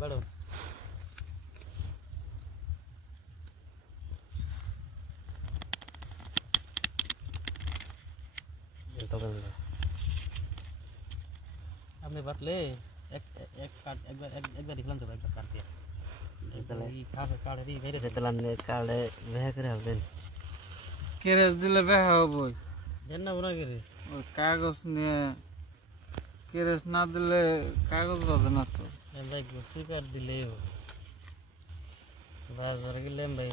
বাড়ো আপনি বাটলে এক এক কাট একবার একবার দিলাম তো একটা কাট দিয়ে তাহলে এই কাড়ে মেরে দিলাম নে কাড়ে বেহা করে হবেন কেরেস দিলে বেহা হবই দেন না ওনা কেরেস ওই কাগজ নিয়ে কেরেস না দিলে কাগজ বাজে না তো ভাই গোসি কাট দিলে বাজার গেলে ভাই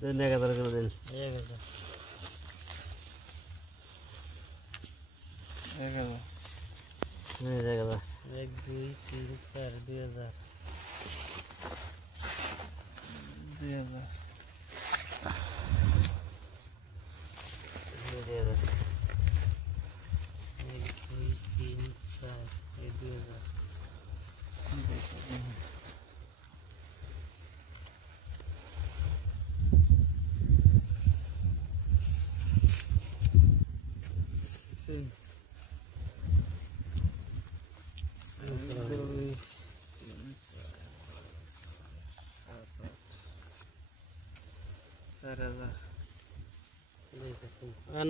দেন 1000 করে দেন 1000 1000 1 2 3 4 2000 Sim.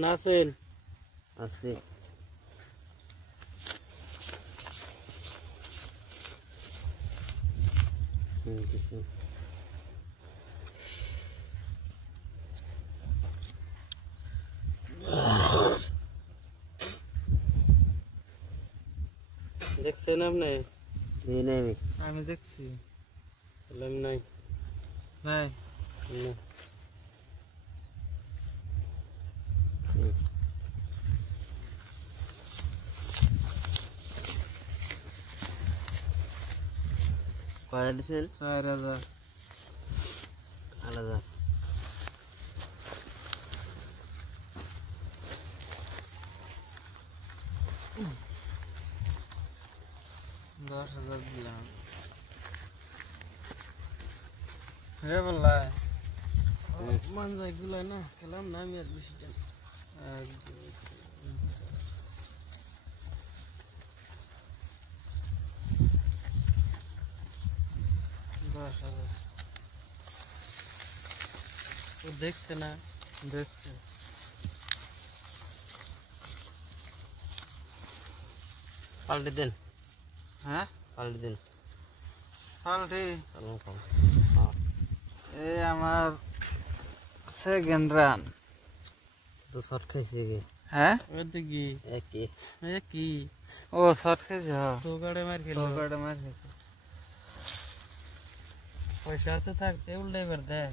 Nasin asik দেখছেন আপনি আমি দেখছি নাই নাই কয়টা দিছেন 4000 আলাদা 10,000 দিলাম হে বললাই মান যায় গুলা না খেলাম না আমি আর বেশি টান 1 2 10,000 ও দেখছে না দেখছি পাল্টে দেন হ্যাঁ পাল্টে দেন পাল্টি চালু কর এই আমার সেকেন্ড রান তো শর্ট খাইছে কি হ্যাঁ ওই দেখি একই ও শর্ট খেয়েছে হ্যাঁ তো গাড়ে মার খেলো মার খেয়েছে পয়সা তো থাকতে উল্টাই বের দেয়